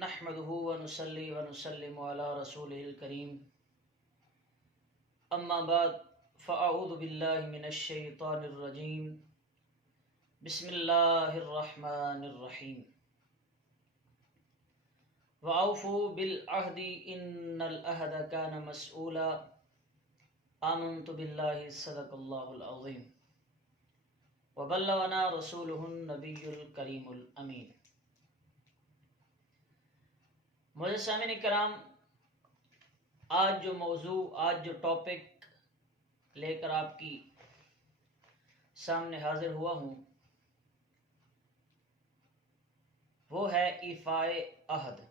نحمده ونصلي ونسلم على رسوله الكريم اما بعد فاعوذ بالله من الشيطان الرجيم بسم الله الرحمن الرحيم وأوفوا بالعهد ان العهد كان مسؤولا آمنت بالله صدق الله العظيم وبلغنا رسوله النبي الكريم الامين۔ معزز سامعین کرام، آج جو ٹاپک لے کر آپ کی سامنے حاضر ہوا ہوں وہ ہے ایفائے عہد،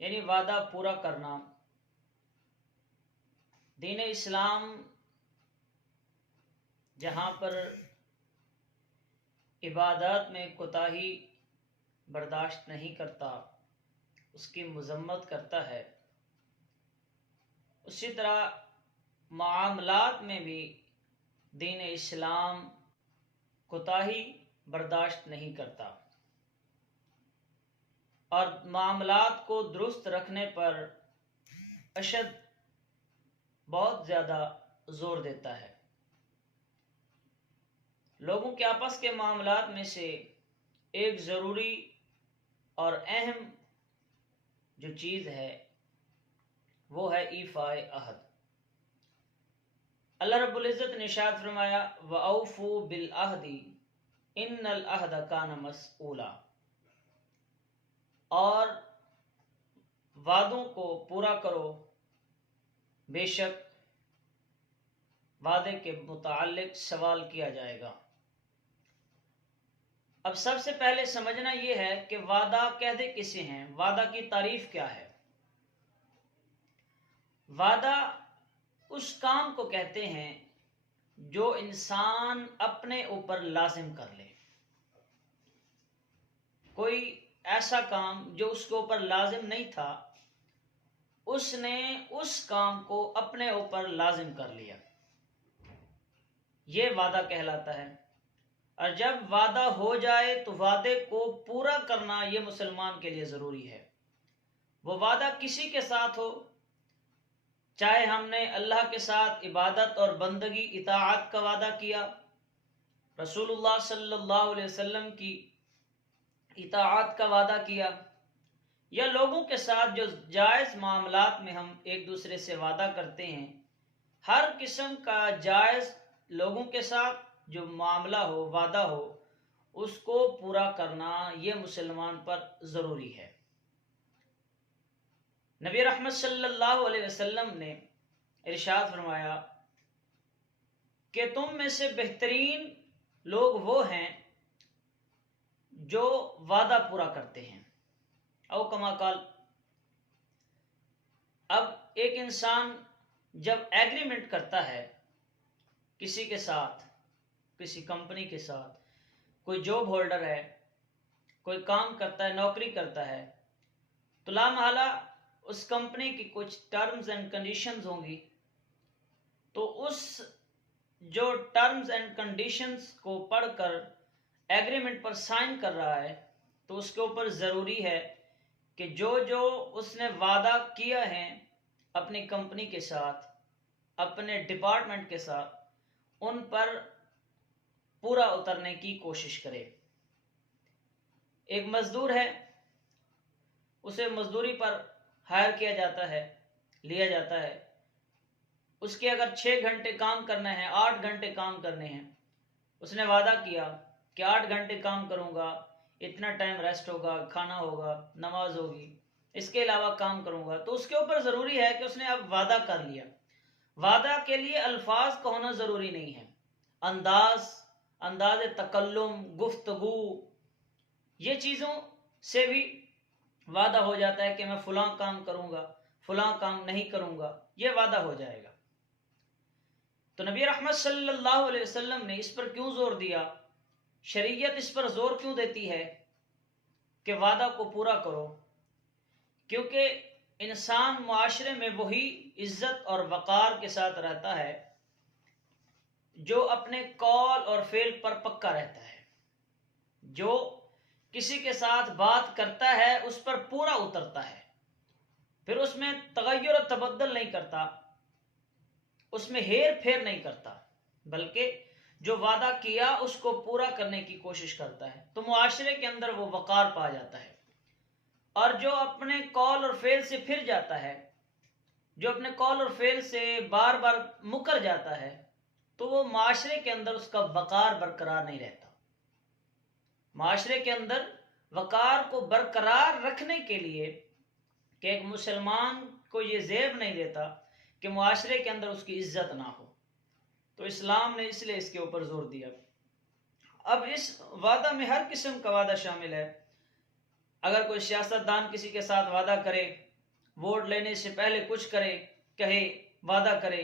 یعنی وعدہ پورا کرنا۔ دین اسلام جہاں پر عبادات میں کوتاہی برداشت نہیں کرتا، اس کی مذمت کرتا ہے، اسی طرح معاملات میں بھی دین اسلام کوتاہی برداشت نہیں کرتا اور معاملات کو درست رکھنے پر بہت زیادہ زور دیتا ہے۔ لوگوں کے آپس کے معاملات میں سے ایک ضروری اور اہم جو چیز ہے وہ ہے ایفائے عہد۔ اللہ رب العزت نے ارشاد فرمایا وَأَوْفُوا بِالْعَهْدِ إِنَّ الْعَهْدَ كَانَ مَسْئُولًا، اور وعدوں کو پورا کرو، بے شک وعدے کے متعلق سوال کیا جائے گا۔ اب سب سے پہلے سمجھنا یہ ہے کہ وعدہ کہتے کسے ہیں، وعدہ کی تعریف کیا ہے۔ وعدہ اس کام کو کہتے ہیں جو انسان اپنے اوپر لازم کر لے۔ کوئی ایسا کام جو اس کے اوپر لازم نہیں تھا، اس نے اس کام کو اپنے اوپر لازم کر لیا، یہ وعدہ کہلاتا ہے۔ اور جب وعدہ ہو جائے تو وعدے کو پورا کرنا یہ مسلمان کے لیے ضروری ہے۔ وہ وعدہ کسی کے ساتھ ہو، چاہے ہم نے اللہ کے ساتھ عبادت اور بندگی اطاعت کا وعدہ کیا، رسول اللہ صلی اللہ علیہ وسلم کی اطاعت کا وعدہ کیا، یا لوگوں کے ساتھ جو جائز معاملات میں ہم ایک دوسرے سے وعدہ کرتے ہیں، ہر قسم کا جائز لوگوں کے ساتھ جو معاملہ ہو، وعدہ ہو، اس کو پورا کرنا یہ مسلمان پر ضروری ہے۔ نبی رحمت صلی اللہ علیہ وسلم نے ارشاد فرمایا کہ تم میں سے بہترین لوگ وہ ہیں جو وعدہ پورا کرتے ہیں، او کما قال۔ اب ایک انسان جب ایگریمنٹ کرتا ہے کسی کے ساتھ، کسی کمپنی کے ساتھ، کوئی جاب ہولڈر ہے، کوئی کام کرتا ہے، نوکری کرتا ہے، تو لا محالہ اس کمپنی کی کچھ ٹرمز اینڈ کنڈیشنز ہوں گی، تو اس جو ٹرمز اینڈ کنڈیشنز کو پڑھ کر ایگریمنٹ پر سائن کر رہا ہے تو اس کے اوپر ضروری ہے کہ جو اس نے وعدہ کیا ہے اپنی کمپنی کے ساتھ، اپنے ڈپارٹمنٹ کے ساتھ، ان پر پورا اترنے کی کوشش کرے۔ ایک مزدور ہے، اسے مزدوری پر ہائر کیا جاتا ہے، لیا جاتا ہے، اس کے اگر 6 گھنٹے کام کرنا ہے، 8 گھنٹے کام کرنے ہیں، اس نے وعدہ کیا کہ 8 گھنٹے کام کروں گا، اتنا ٹائم ریسٹ ہوگا، کھانا ہوگا، نماز ہوگی، اس کے علاوہ کام کروں گا، تو اس کے اوپر ضروری ہے کہ اس نے اب وعدہ کر لیا۔ وعدہ کے لیے الفاظ کا ہونا ضروری نہیں ہے، انداز تکلم، گفتگو، یہ چیزوں سے بھی وعدہ ہو جاتا ہے کہ میں فلاں کام کروں گا، فلاں کام نہیں کروں گا، یہ وعدہ ہو جائے گا۔ تو نبی رحمت صلی اللہ علیہ وسلم نے اس پر کیوں زور دیا، شریعت اس پر زور کیوں دیتی ہے کہ وعدہ کو پورا کرو؟ کیونکہ انسان معاشرے میں وہی عزت اور وقار کے ساتھ رہتا ہے جو اپنے قول اور فعل پر پکا رہتا ہے، جو کسی کے ساتھ بات کرتا ہے اس پر پورا اترتا ہے، پھر اس میں تغیر و تبدل نہیں کرتا، اس میں ہیر پھیر نہیں کرتا، بلکہ جو وعدہ کیا اس کو پورا کرنے کی کوشش کرتا ہے، تو معاشرے کے اندر وہ وقار پا جاتا ہے۔ اور جو اپنے قول اور فعل سے پھر جاتا ہے، جو اپنے قول اور فعل سے بار بار مکر جاتا ہے، تو وہ معاشرے کے اندر اس کا وقار برقرار نہیں رہتا۔ معاشرے کے اندر وقار کو برقرار رکھنے کے لیے کہ ایک مسلمان کو یہ زیب نہیں دیتا کہ معاشرے کے اندر اس کی عزت نہ ہو، تو اسلام نے اس لیے اس کے اوپر زور دیا۔ اب اس وعدہ میں ہر قسم کا وعدہ شامل ہے۔ اگر کوئی سیاست دان کسی کے ساتھ وعدہ کرے، ووٹ لینے سے پہلے کچھ کرے، کہے، وعدہ کرے،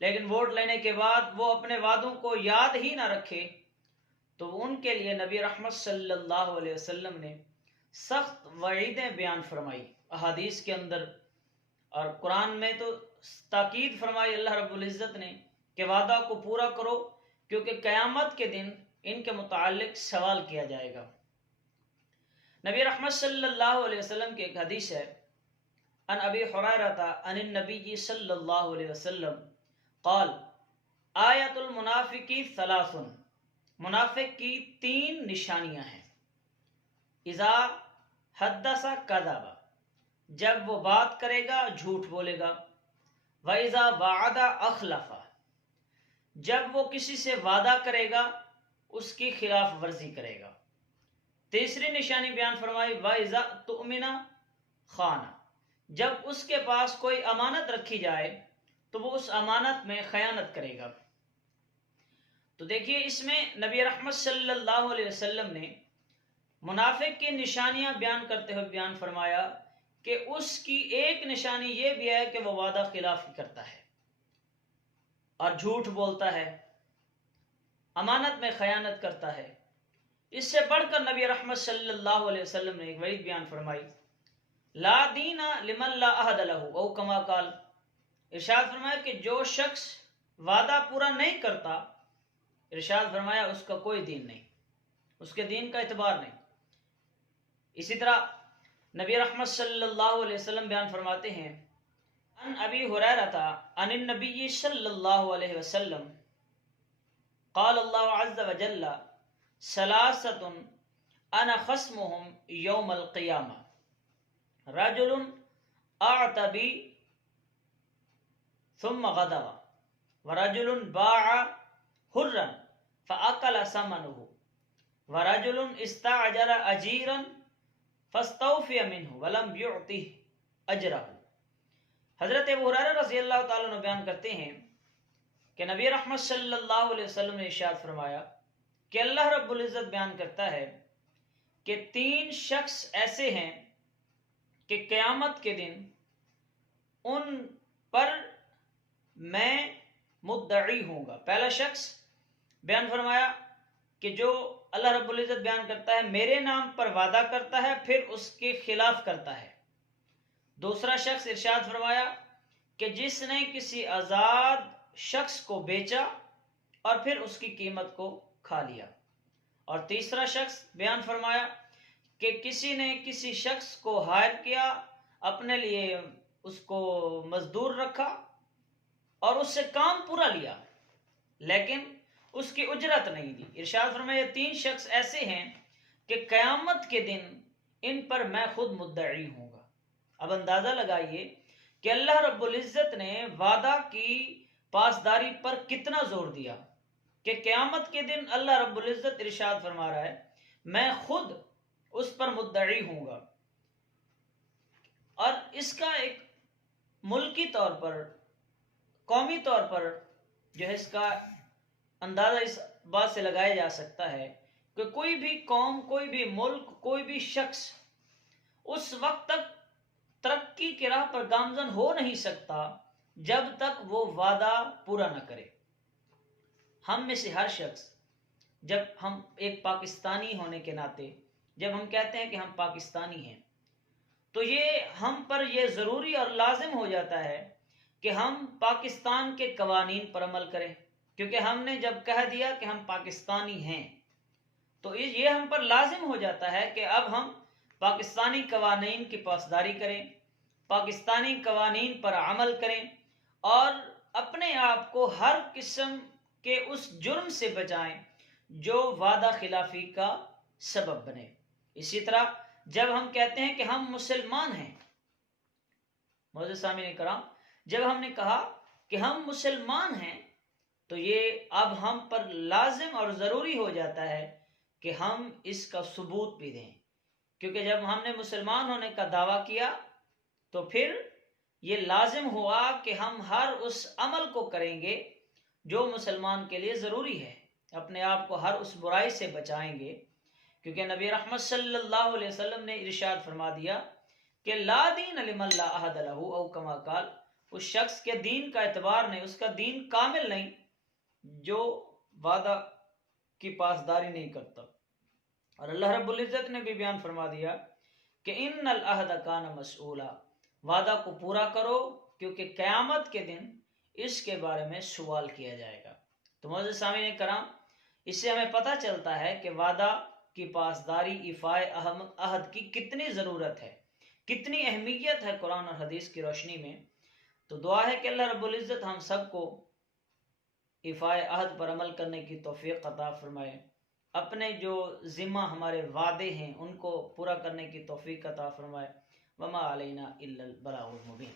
لیکن ووٹ لینے کے بعد وہ اپنے وعدوں کو یاد ہی نہ رکھے، تو ان کے لیے نبی رحمت صلی اللہ علیہ وسلم نے سخت وعیدیں بیان فرمائی احادیث کے اندر، اور قرآن میں تو تاکید فرمائی اللہ رب العزت نے کہ وعدہ کو پورا کرو، کیونکہ قیامت کے دن ان کے متعلق سوال کیا جائے گا۔ نبی رحمت صلی اللہ علیہ وسلم کی ایک حدیث ہے، ان ابی ہریرہ عن النبی صلی اللہ علیہ وسلم قال آیت المنافقی ثلاث، منافق کی 3 نشانیاں ہیں۔ اذا حدث کذب، جب وہ بات کرے گا جھوٹ بولے گا، وَإِذَا وَعَدَ أَخْلَفَ، جب وہ کسی سے وعدہ کرے گا اس کی خلاف ورزی کرے گا۔ تیسری نشانی بیان فرمائی وَإِذَا تُؤْمِنَ خَانَ، جب اس کے پاس کوئی امانت رکھی جائے تو وہ اس امانت میں خیانت کرے گا۔ تو دیکھیے اس میں نبی رحمت صلی اللہ علیہ وسلم نے منافق کی نشانیاں بیان کرتے ہوئے بیان فرمایا کہ اس کی ایک نشانی یہ بھی ہے کہ وہ وعدہ خلاف کرتا ہے اور جھوٹ بولتا ہے، امانت میں خیانت کرتا ہے۔ اس سے بڑھ کر نبی رحمت صلی اللہ علیہ وسلم نے ایک وعید بیان فرمائی، لا دین لمن لا عہد لہ او کما قال، ارشاد فرمایا کہ جو شخص وعدہ پورا نہیں کرتا، ارشاد فرمایا اس کا کوئی دین نہیں، اس کے دین کا اعتبار نہیں۔ اسی طرح نبی رحمت صلی اللہ علیہ وسلم بیان فرماتے ہیں، ان ابی ہریرہ عن النبی صلی اللہ علیہ وسلم قال اللہ عز وجل ثلاثۃ انا خصمهم یوم القیامہ، رجل اعتبی ثم غدر، ورجل باع حرا فاکل ثمنه، ورجل استاجر اجیرا فاستوفی منہ ولم یعطہ اجرہ۔ حضرت ابو ہریرہ رضی اللہ تعالیٰ عنہ بیان کرتے ہیں کہ نبی رحمت صلی اللہ علیہ وسلم نے ارشاد فرمایا کہ اللہ رب العزت بیان کرتا ہے کہ 3 شخص ایسے ہیں کہ قیامت کے دن ان پر میں مدعی ہوں گا۔ پہلا شخص بیان فرمایا کہ جو اللہ رب العزت بیان کرتا ہے میرے نام پر وعدہ کرتا ہے پھر اس کے خلاف کرتا ہے۔ دوسرا شخص ارشاد فرمایا کہ جس نے کسی آزاد شخص کو بیچا اور پھر اس کی قیمت کو کھا لیا۔ اور تیسرا شخص بیان فرمایا کہ کسی نے کسی شخص کو ہائر کیا، اپنے لیے اس کو مزدور رکھا اور اس سے کام پورا لیا، لیکن اس کی اجرت نہیں دی۔ ارشاد فرمایا 3 شخص ایسے ہیں کہ قیامت کے دن ان پر میں خود مدعی ہوں گا۔ اب اندازہ لگائیے کہ اللہ رب العزت نے وعدہ کی پاسداری پر کتنا زور دیا کہ قیامت کے دن اللہ رب العزت ارشاد فرما رہا ہے میں خود اس پر مدعی ہوں گا۔ اور اس کا ایک ملکی طور پر، قومی طور پر جو ہے اس کا اندازہ اس بات سے لگایا جا سکتا ہے کہ کوئی بھی قوم، کوئی بھی ملک، کوئی بھی شخص اس وقت تک ترقی کی راہ پر گامزن ہو نہیں سکتا جب تک وہ وعدہ پورا نہ کرے۔ ہم میں سے ہر شخص، جب ہم ایک پاکستانی ہونے کے ناطے جب ہم کہتے ہیں کہ ہم پاکستانی ہیں، تو یہ ہم پر یہ ضروری اور لازم ہو جاتا ہے کہ ہم پاکستان کے قوانین پر عمل کریں، کیونکہ ہم نے جب کہہ دیا کہ ہم پاکستانی ہیں تو یہ ہم پر لازم ہو جاتا ہے کہ اب ہم پاکستانی قوانین کی پاسداری کریں، پاکستانی قوانین پر عمل کریں اور اپنے آپ کو ہر قسم کے اس جرم سے بچائیں جو وعدہ خلافی کا سبب بنے۔ اسی طرح جب ہم کہتے ہیں کہ ہم مسلمان ہیں، معزز سامعین کرام، جب ہم نے کہا کہ ہم مسلمان ہیں تو یہ اب ہم پر لازم اور ضروری ہو جاتا ہے کہ ہم اس کا ثبوت بھی دیں، کیونکہ جب ہم نے مسلمان ہونے کا دعویٰ کیا تو پھر یہ لازم ہوا کہ ہم ہر اس عمل کو کریں گے جو مسلمان کے لیے ضروری ہے، اپنے آپ کو ہر اس برائی سے بچائیں گے، کیونکہ نبی رحمت صلی اللہ علیہ وسلم نے ارشاد فرما دیا کہ لا دین لمن لا عہد لہ او کما قال، اس شخص کے دین کا اعتبار نہیں، اس کا دین کامل نہیں جو وعدہ کی پاسداری نہیں کرتا۔ اور اللہ رب العزت نے بھی بیان فرما دیا کہ ان العہد کان مسئولا، وعدہ کو پورا کرو کیونکہ قیامت کے دن اس کے بارے میں سوال کیا جائے گا۔ تو معزز سامعین کرام، اس سے ہمیں پتہ چلتا ہے کہ وعدہ کی پاسداری، ایفائے عہد کی کتنی ضرورت ہے، کتنی اہمیت ہے قرآن اور حدیث کی روشنی میں۔ تو دعا ہے کہ اللہ رب العزت ہم سب کو ایفائے عہد پر عمل کرنے کی توفیق عطا فرمائے، اپنے جو ذمہ ہمارے وعدے ہیں ان کو پورا کرنے کی توفیق عطا فرمائے۔ وما علینا الا البلاغ المبین۔